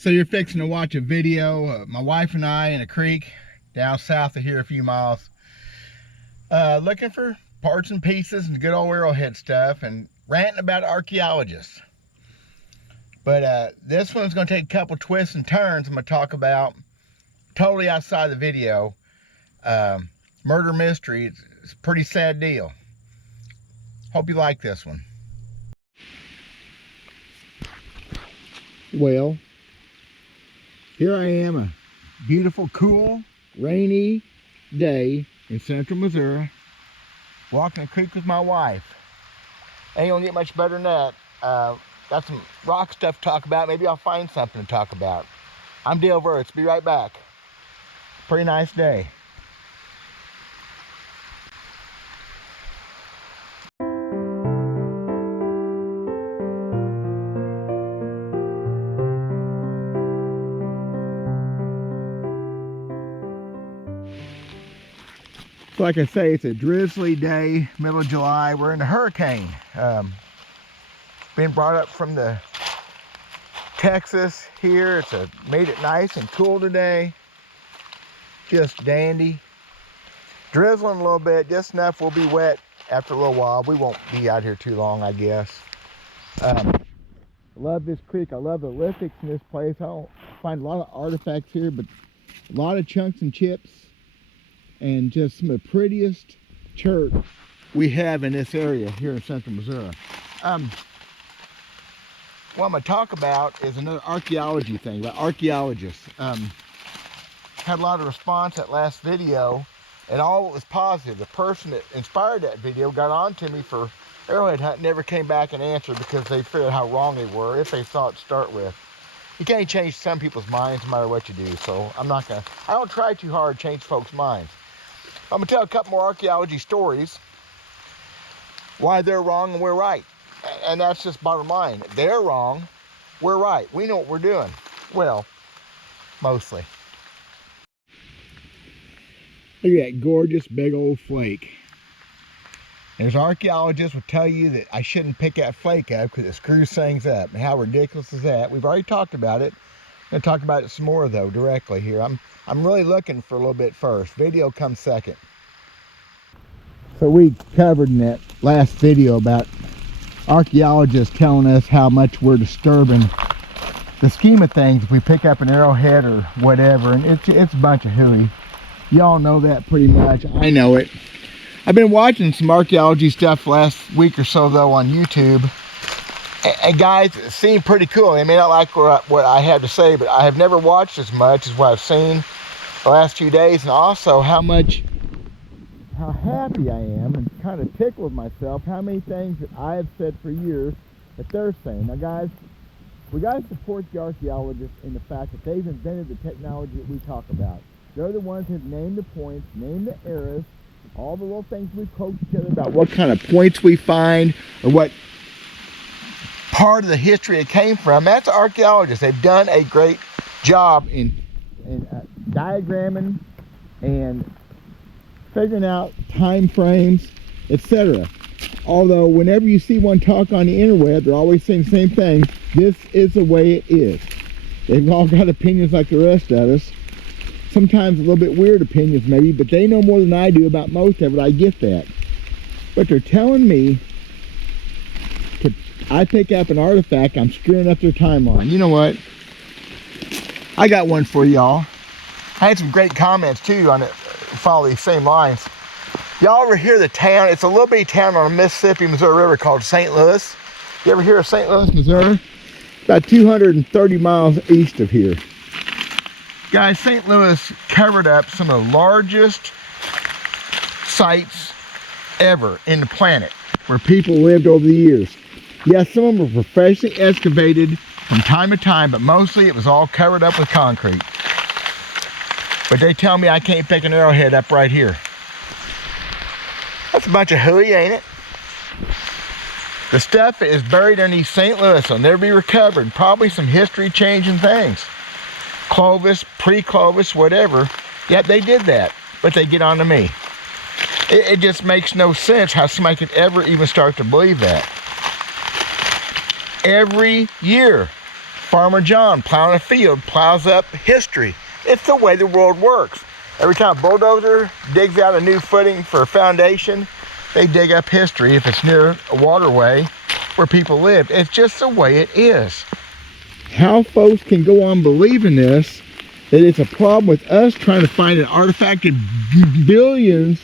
So you're fixing to watch a video of my wife and I in a creek down south of here a few miles, looking for parts and pieces and good old arrowhead stuff and ranting about archaeologists. But this one's going to take a couple twists and turns. I'm going to talk about totally outside the video. Murder mystery. It's a pretty sad deal. Hope you like this one. Well, here I am, a beautiful, cool, rainy day in central Missouri, walking a creek with my wife. Ain't gonna get much better than that. Got some rock stuff to talk about. Maybe I'll find something to talk about. I'm Dale Verts. Be right back. Pretty nice day. Like I say, it's a drizzly day, middle of July. We're in a hurricane. Been brought up from the Texas here. It's made it nice and cool today. Just dandy. Drizzling a little bit, just enough we'll be wet after a little while. We won't be out here too long, I guess. Love this creek. I love the lithics in this place. I'll find a lot of artifacts here, but a lot of chunks and chips. And just some of the prettiest chert we have in this area here in central Missouri. What I'm going to talk about is another archaeology thing, about archaeologists. Had a lot of response that last video, and all was positive. The person that inspired that video got on to me for arrowhead hunting, never came back and answered because they figured how wrong they were, if they thought to start with. You can't change some people's minds no matter what you do, so I don't try too hard to change folks' minds. I'm going to tell a couple more archaeology stories, why they're wrong and we're right. And that's just bottom line. They're wrong, we're right. We know what we're doing. Well, mostly. Look at that gorgeous big old flake. There's archaeologists will tell you that I shouldn't pick that flake up because it screws things up. And how ridiculous is that? We've already talked about it. I'm going to talk about it some more though directly here. I'm really looking for a little bit first. Video comes second. So we covered in that last video about archaeologists telling us how much we're disturbing the scheme of things if we pick up an arrowhead or whatever, and it's a bunch of hooey. Y'all know that pretty much. I know it. I've been watching some archaeology stuff last week or so though on YouTube. And guys, it seemed pretty cool. They may not like what I have to say, but I have never watched as much as what I've seen the last few days, and also how happy I am and kind of tickled myself how many things that I have said for years that they're saying. Now guys, we got to support the archaeologists in the fact that they've invented the technology that we talk about. They're the ones who have named the points, named the eras, all the little things we quote each other about what kind of points we find or what part of the history it came from. That's archaeologists. They've done a great job in diagramming and figuring out time frames, etc. Although whenever you see one talk on the interweb, they're always saying the same thing. This is the way it is. They've all got opinions like the rest of us. Sometimes a little bit weird opinions maybe, but they know more than I do about most of it. I get that. But they're telling me I pick up an artifact, I'm screwing up their timeline. You know what? I got one for y'all. I had some great comments too on it, follow these same lines. Y'all ever hear the town? It's a little bitty town on the Mississippi, Missouri River called St. Louis. You ever hear of St. Louis, Missouri? About 230 miles east of here. Guys, St. Louis covered up some of the largest sites ever in the planet where people lived over the years. Yes, some of them were professionally excavated from time to time, but mostly it was all covered up with concrete. But they tell me I can't pick an arrowhead up right here. That's a bunch of hooey, ain't it? The stuff is buried underneath St. Louis. It'll never be recovered. Probably some history-changing things. Clovis, pre-Clovis, whatever. Yet they did that, but they get on to me. It just makes no sense how somebody could ever even start to believe that. Every year, Farmer John plowing a field plows up history. It's the way the world works. Every time a bulldozer digs out a new footing for a foundation, they dig up history if it's near a waterway where people lived. It's just the way it is. How folks can go on believing this, that it's a problem with us trying to find an artifact in billions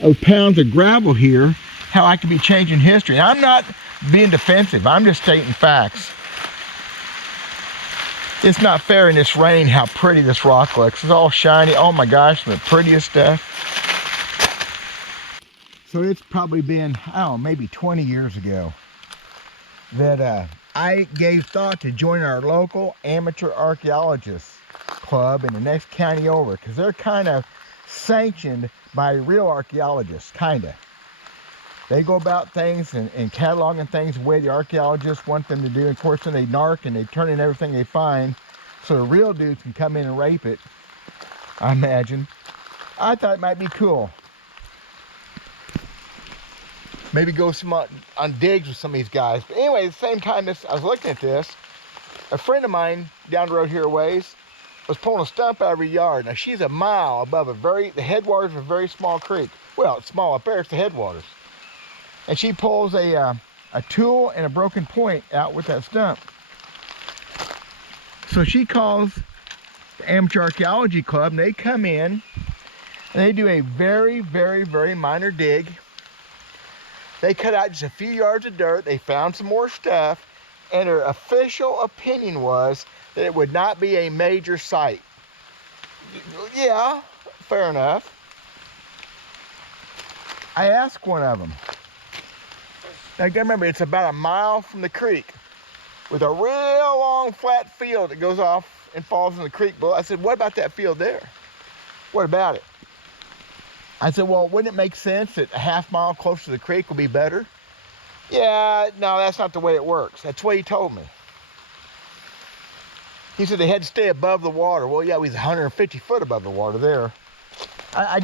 of pounds of gravel here, how I could be changing history. And I'm not being defensive, I'm just stating facts. It's not fair in this rain how pretty this rock looks. It's all shiny. Oh my gosh, the prettiest stuff. So it's probably been, I don't know, maybe 20 years ago that I gave thought to join our local amateur archaeologists club in the next county over, because they're kind of sanctioned by real archaeologists, kind of. They go about things and cataloging things the way the archaeologists want them to do. And of course, then they narc and they turn in everything they find so the real dudes can come in and rape it, I imagine. I thought it might be cool. Maybe go on digs with some of these guys. But anyway, at the same time I was looking at this, a friend of mine down the road here a ways was pulling a stump out of her yard. Now she's a mile above the headwaters of a very small creek. Well, it's small up there, it's the headwaters. And she pulls a tool and a broken point out with that stump. So she calls the Amateur Archaeology Club, and they come in and they do a very, very, very minor dig. They cut out just a few yards of dirt. They found some more stuff, and their official opinion was that it would not be a major site. Yeah, fair enough. I asked one of them. Now, remember, it's about a mile from the creek with a real long flat field that goes off and falls in the creek below. I said, what about that field there? What about it? I said, well, wouldn't it make sense that a half mile closer to the creek would be better? Yeah, no, that's not the way it works. That's what he told me. He said they had to stay above the water. Well, yeah, we was 150 foot above the water there. I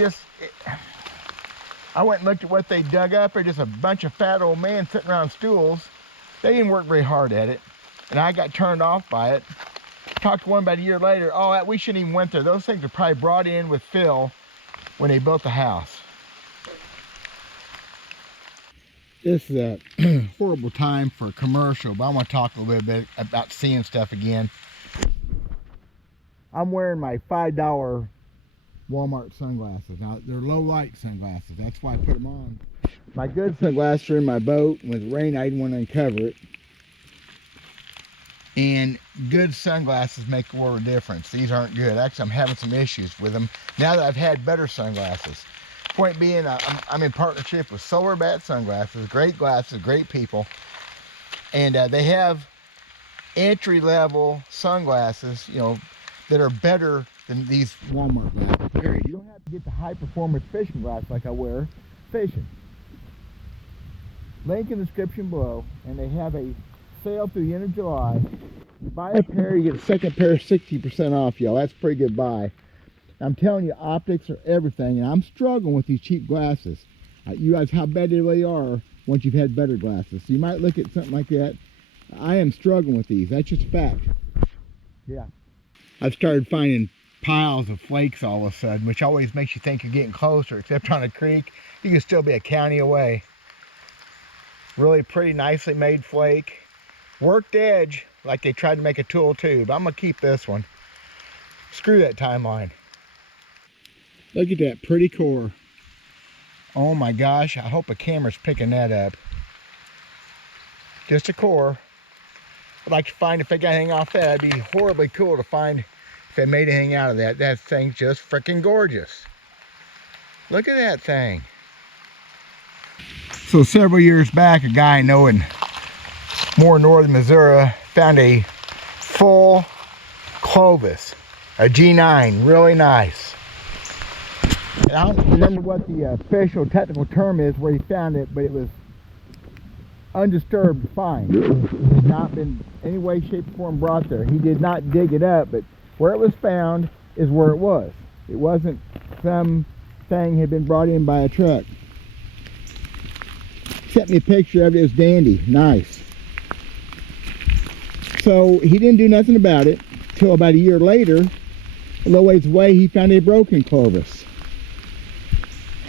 went and looked at what they dug up. They're just a bunch of fat old men sitting around stools. They didn't work very hard at it. And I got turned off by it. Talked to one about a year later. Oh, we shouldn't even went there. Those things were probably brought in with fill when they built the house. This is a horrible time for a commercial, but I want to talk a little bit about seeing stuff again. I'm wearing my $5 Walmart sunglasses. Now, they're low light sunglasses. That's why I put them on. My good sunglasses are in my boat. With rain, I didn't want to uncover it. And good sunglasses make a world of difference. These aren't good. Actually, I'm having some issues with them now that I've had better sunglasses. Point being, I'm in partnership with Solar Bat Sunglasses. Great glasses, great people. And they have entry-level sunglasses, you know, that are better than these Walmart glasses. Period. You don't have to get the high-performance fishing glasses like I wear fishing. Link in the description below, and they have a sale through the end of July. You buy a pair, you get a second pair 60% off, y'all. That's a pretty good buy. I'm telling you, optics are everything, and I'm struggling with these cheap glasses. You guys, how bad they are once you've had better glasses. So you might look at something like that. I am struggling with these. That's just a fact. Yeah. I've started finding piles of flakes all of a sudden, which always makes you think you're getting closer, except on a creek, you can still be a county away. Really pretty, nicely made flake. Worked edge, like they tried to make a tool too, but I'm gonna keep this one. Screw that timeline. Look at that pretty core. Oh my gosh, I hope a camera's picking that up. Just a core. I'd like to find if they got anything off that. That'd be horribly cool to find if they made anything out of that. That thing's just freaking gorgeous. Look at that thing. So several years back, a guy I know in more northern Missouri found a full Clovis, a G9, really nice. And I don't remember what the official technical term is where he found it, but it was undisturbed find. It had not been any way, shape, or form brought there. He did not dig it up, but where it was found is where it was. It wasn't some thing had been brought in by a truck. Sent me a picture of it. It was dandy, nice. So he didn't do nothing about it till about a year later. A little ways away, he found a broken Clovis.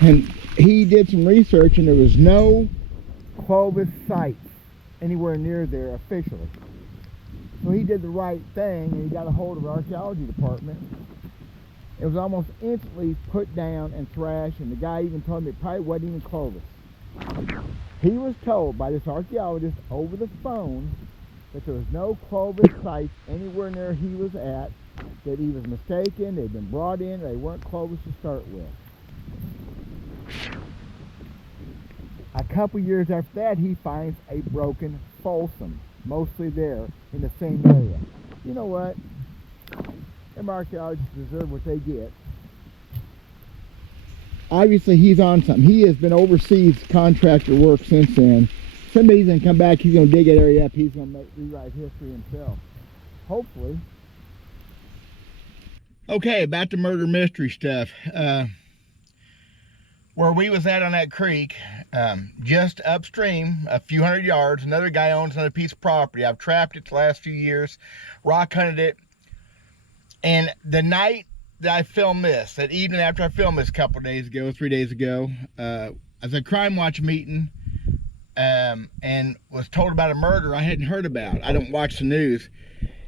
And he did some research, and there was no Clovis sites anywhere near there officially. So he did the right thing, and he got a hold of the archaeology department. It was almost instantly put down and thrashed, and the guy even told me it probably wasn't even Clovis. He was told by this archaeologist over the phone that there was no Clovis sites anywhere near he was at, that he was mistaken, they'd been brought in, they weren't Clovis to start with. A couple years after that, he finds a broken Folsom, mostly there in the same area. You know what? Them archaeologists deserve what they get. Obviously, he's on something. He has been overseas contractor work since then. Somebody's going to come back, he's going to dig that area up, he's going to rewrite history himself. Hopefully. Okay, about the murder mystery stuff. Where we was at on that creek, just upstream, a few hundred yards, another guy owns another piece of property. I've trapped it the last few years, rock hunted it. And the night that I filmed this, that evening after I filmed this a couple days ago, 3 days ago, I was at a Crime Watch meeting and was told about a murder I hadn't heard about. I don't watch the news.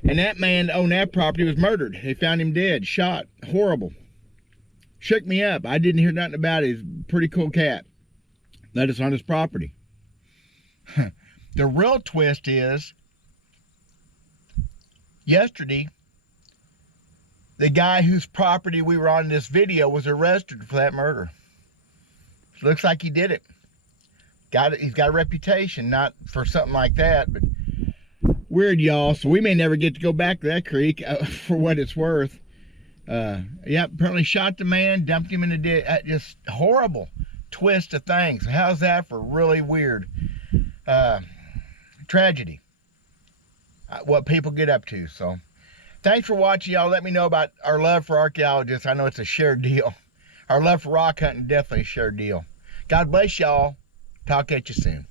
And that man that owned that property was murdered. They found him dead, shot, horrible. Shook me up. I didn't hear nothing about it. He's a pretty cool cat. Let us on his property. The real twist is, yesterday, the guy whose property we were on in this video was arrested for that murder. Looks like he did it. He's got a reputation, not for something like that, but weird, y'all. So we may never get to go back to that creek for what it's worth. Yeah, apparently shot the man, dumped him in the ditch. Just horrible twist of things. How's that for really weird tragedy? What people get up to. So thanks for watching, y'all. Let me know about our love for archaeologists. I know it's a shared deal. Our love for rock hunting, definitely a shared deal. God bless y'all. Talk at you soon.